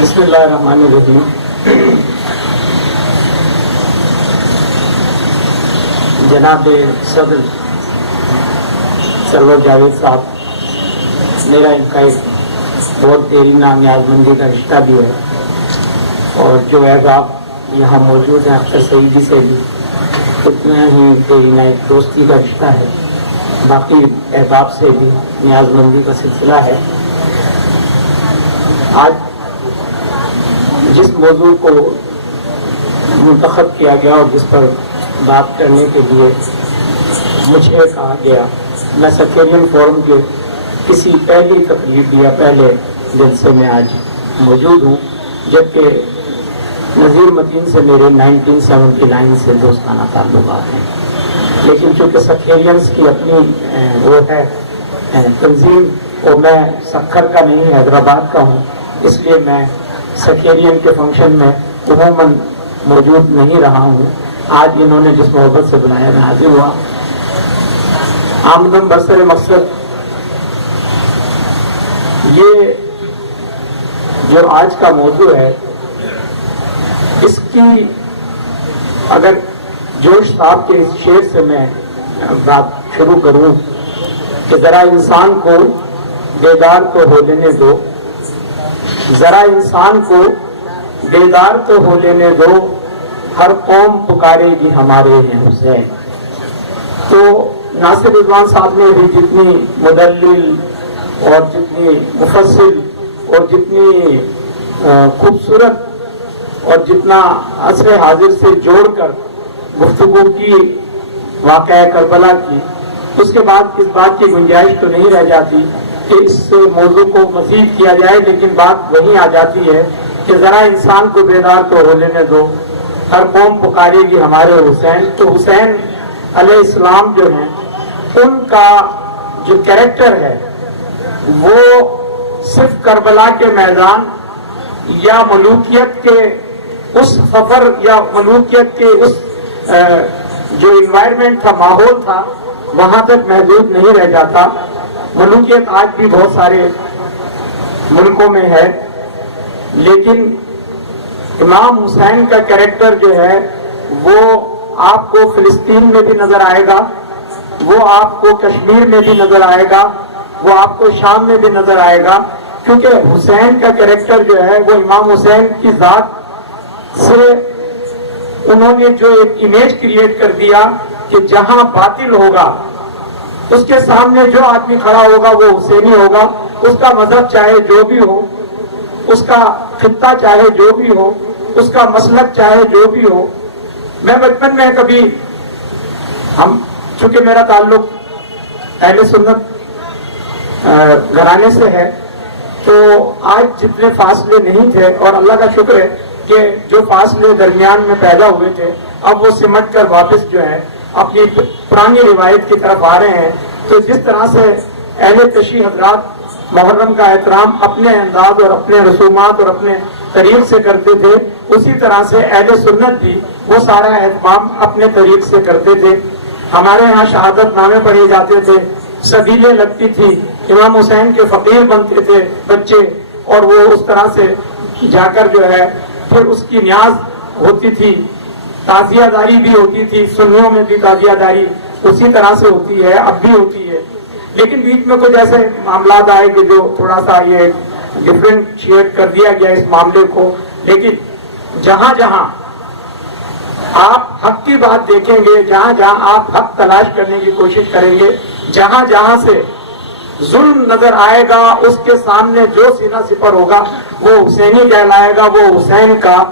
بسم اللہ الرحمن الرحیم۔ جناب صدر سرور جاوید صاحب، میرا ان کا ایک بہت دیرینہ نیاز مندی کا رشتہ بھی ہے، اور جو احباب یہاں موجود ہیں اختر سعیدی سے بھی اتنا ہی دیرینہ ایک دوستی کا رشتہ ہے، باقی احباب سے بھی نیاز مندی کا سلسلہ ہے۔ آج جس موضوع کو منتخب کیا گیا اور جس پر بات کرنے کے لیے مجھے کہا گیا، میں سکیرین فورم کے کسی پہلی تقریب یا پہلے جلسے میں آج موجود ہوں، جبکہ نذیر متین سے میرے 1979 سے دوستانہ تعلقات ہیں، لیکن چونکہ سکیرینس کی اپنی وہ ہے تنظیم، اور میں سکھر کا نہیں حیدرآباد کا ہوں، اس لیے میں سکیرین کے فنکشن میں عموماً موجود نہیں رہا ہوں۔ آج انہوں نے جس محبت سے بلایا میں حاضر ہوا۔ آمدن برسر مقصد یہ جو آج کا موضوع ہے، اس کی اگر جوش صاحب کے اس شعر سے میں بات شروع کروں کہ ذرا انسان کو بیدار تو ہو لینے دو، ذرا انسان کو بیدار تو ہو لینے دو، ہر قوم پکارے گی ہمارے ہیں حسین۔ تو ناصر رضوان صاحب نے بھی جتنی مدلل اور جتنی مفصل اور جتنی خوبصورت اور جتنا عصر حاضر سے جوڑ کر گفتگو کی واقعہ کربلا کی، اس کے بعد اس بات کی گنجائش تو نہیں رہ جاتی کہ اس موضوع کو مزید کیا جائے، لیکن بات وہیں آ جاتی ہے کہ ذرا انسان کو بیدار تو ہو لینے دو، ہر قوم پکارے گی ہمارے حسین۔ تو حسین علیہ السلام جو ہیں، ان کا جو کریکٹر ہے وہ صرف کربلا کے میدان یا ملوکیت کے اس سفر یا ملوکیت کے اس جو انوائرمنٹ تھا، ماحول تھا، وہاں تک محدود نہیں رہ جاتا۔ ملوکیت آج بھی بہت سارے ملکوں میں ہے، لیکن امام حسین کا کریکٹر جو ہے وہ آپ کو فلسطین میں بھی نظر آئے گا، وہ آپ کو کشمیر میں بھی نظر آئے گا، وہ آپ کو شام میں بھی نظر آئے گا، کیونکہ حسین کا کریکٹر جو ہے وہ امام حسین کی ذات سے انہوں نے جو ایک امیج کریٹ کر دیا کہ جہاں باطل ہوگا اس کے سامنے جو آدمی کھڑا ہوگا وہ حسینی ہوگا، اس کا مذہب چاہے جو بھی ہو، اس کا خطہ چاہے جو بھی ہو، اس کا مسلک چاہے جو بھی ہو۔ میں بچپن میں کبھی چونکہ میرا تعلق اہل سنت گھرانے سے ہے، تو آج جتنے فاصلے نہیں تھے، اور اللہ کا شکر ہے کہ جو فاصلے درمیان میں پیدا ہوئے تھے اب وہ سمٹ کر واپس جو ہے اپنی پرانی روایت کی طرف آ رہے ہیں۔ تو جس طرح سے اہل تشیع حضرات محرم کا احترام اپنے انداز اور اپنے رسومات اور اپنے طریق سے کرتے تھے، اسی طرح سے اہل سنت بھی وہ سارا اہتمام اپنے طریق سے کرتے تھے۔ ہمارے ہاں شہادت نامے پڑھے جاتے تھے، سبیلیں لگتی تھی، امام حسین کے فقیر بنتے تھے بچے، اور وہ اس طرح سے جا کر جو ہے پھر اس کی نیاز ہوتی تھی، تعزیہ داری بھی ہوتی تھی، سنیوں میں بھی تعزیہ داری اسی طرح سے ہوتی ہے، اب بھی ہوتی ہے، لیکن بیچ میں کچھ ایسے معاملات آئے کہ جو تھوڑا سا یہ ڈفرینشیٹ کر دیا گیا اس معاملے کو۔ لیکن جہاں جہاں آپ حق کی بات دیکھیں گے، جہاں جہاں آپ حق تلاش کرنے کی کوشش کریں گے، جہاں جہاں سے ظلم نظر آئے گا، اس کے سامنے جو سینہ سپر ہوگا وہ حسینی کہلائے گا، وہ حسین کا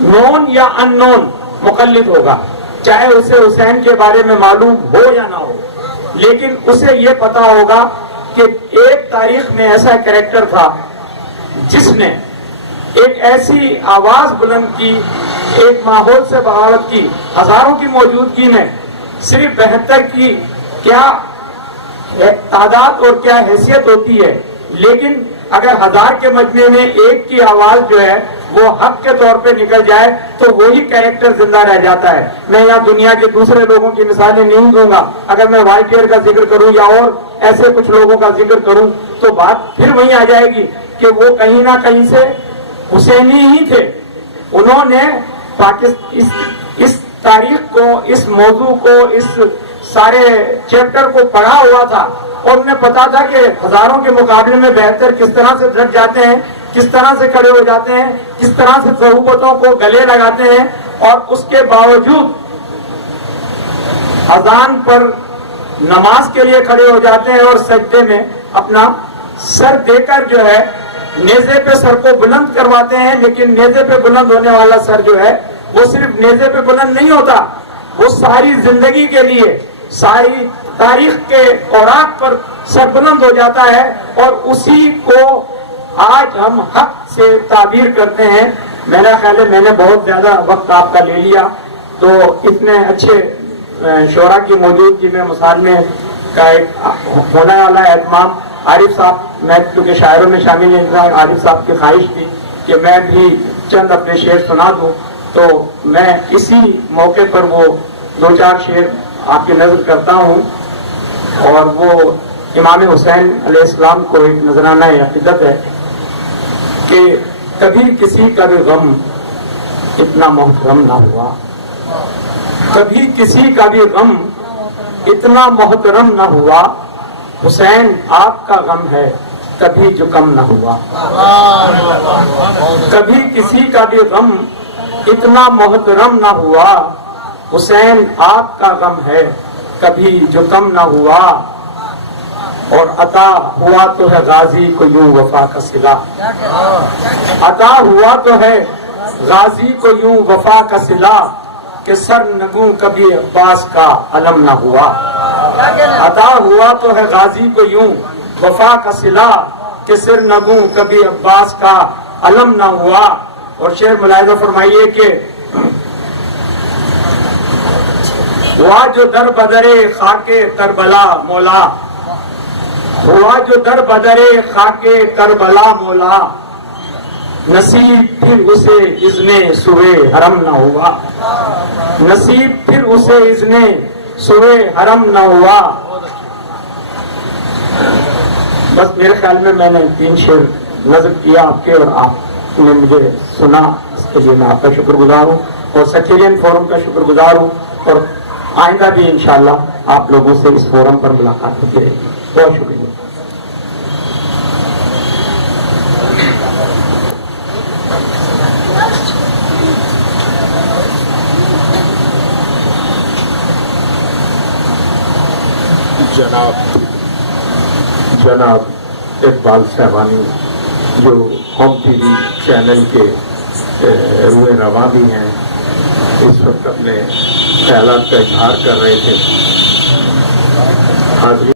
نون یا ان نون مقلد ہوگا، چاہے اسے حسین کے بارے میں معلوم ہو یا نہ ہو، لیکن اسے یہ پتا ہوگا کہ ایک تاریخ میں ایسا کریکٹر تھا جس نے ایک ایسی آواز بلند کی، ایک ماحول سے بغاوت کی، ہزاروں کی موجودگی میں صرف 72 کی کیا تعداد اور کیا حیثیت ہوتی ہے، لیکن اگر 1000 کے مجمع میں ایک کی آواز جو ہے وہ حق کے طور پہ نکل جائے تو وہی کریکٹر زندہ رہ جاتا ہے۔ میں یہاں دنیا کے دوسرے لوگوں کی مثالیں نہیں دوں گا، اگر میں وائی پیئر کا ذکر کروں یا اور ایسے کچھ لوگوں کا ذکر کروں تو بات پھر وہیں آ جائے گی کہ وہ کہیں نہ کہیں سے حسینی ہی تھے. انہوں نے اس تاریخ کو، اس موضوع کو، اس سارے چیپٹر کو پڑھا ہوا تھا اور انہیں پتا تھا کہ ہزاروں کے مقابلے میں بہتر کس طرح سے ڈٹ جاتے ہیں، کس طرح سے کھڑے ہو جاتے ہیں، کس طرح سے ضرورتوں کو گلے لگاتے ہیں، اور اس کے باوجود اذان پر نماز کے لیے کھڑے ہو جاتے ہیں اور سجدے میں اپنا سر دے کر جو ہے نیزے پہ سر کو بلند کرواتے ہیں. لیکن نیزے پہ بلند ہونے والا سر جو ہے وہ صرف نیزے پہ بلند نہیں ہوتا، وہ ساری زندگی کے لیے، ساری تاریخ کے اوراق پر سر بلند ہو جاتا ہے، اور اسی کو آج ہم حق سے تعبیر کرتے ہیں. میرا خیال ہے میں نے بہت زیادہ وقت آپ کا لے لیا، تو اتنے اچھے شعراء کی موجودگی میں مصالحے کا ایک ہونے والا اہتمام. عارف صاحب، میں کیونکہ شاعروں میں شامل نہیں تھا، عارف صاحب کی خواہش تھی کہ میں بھی چند اپنے شعر سنا دوں، تو میں اسی موقع پر وہ 2-4 شعر آپ کی نظر کرتا ہوں. اور وہ امام حسین علیہ السلام کو ایک نذرانہ عقیدت ہے کہ کبھی کسی کا بھی غم اتنا محترم نہ ہوا، کبھی کسی کا بھی غم اتنا محترم نہ ہوا، حسین آپ کا غم ہے کبھی جو کم نہ ہوا. کبھی کسی کا بھی غم اتنا محترم نہ ہوا، حسین آپ کا غم ہے کبھی جو کم نہ ہوا. اور عطا ہوا تو ہے غازی کو یوں وفا کا صلہ، عطا ہوا تو ہے غازی کو یوں وفا کا صلہ، کہ سر نگوں کبھی عباس کا علم نہ ہوا. عطا ہوا تو ہے غازی کو یوں وفا کا صلہ، کہ سر نگوں کبھی عباس کا علم نہ ہوا. اور شعر ملاحظہ فرمائیے کہ ہوا جو در بدرے خاک کربلا مولا، ہوا جو در بدرے خاک کربلا مولا، نصیب پھر اسے اذن سوئے حرم نہ ہوا، نصیب پھر اسے اذن سوئے حرم نہ ہوا. بس میرے خیال میں نے 3 شعر نظر کیا آپ کے، اور آپ نے مجھے سنا، اس کے لیے میں آپ کا شکر گزار ہوں، اور سیکٹرین فورم کا شکر گزار ہوں. اور آئندہ بھی انشاءاللہ آپ لوگوں سے اس فورم پر ملاقات ہوتی رہے گی. بہت شکریہ. جناب اقبال صاحبانی، جو ہوم ٹی وی چینل کے روئے رواں بھی ہیں، اس وقت اپنے خیالات کا اظہار کر رہے تھے. حاضرین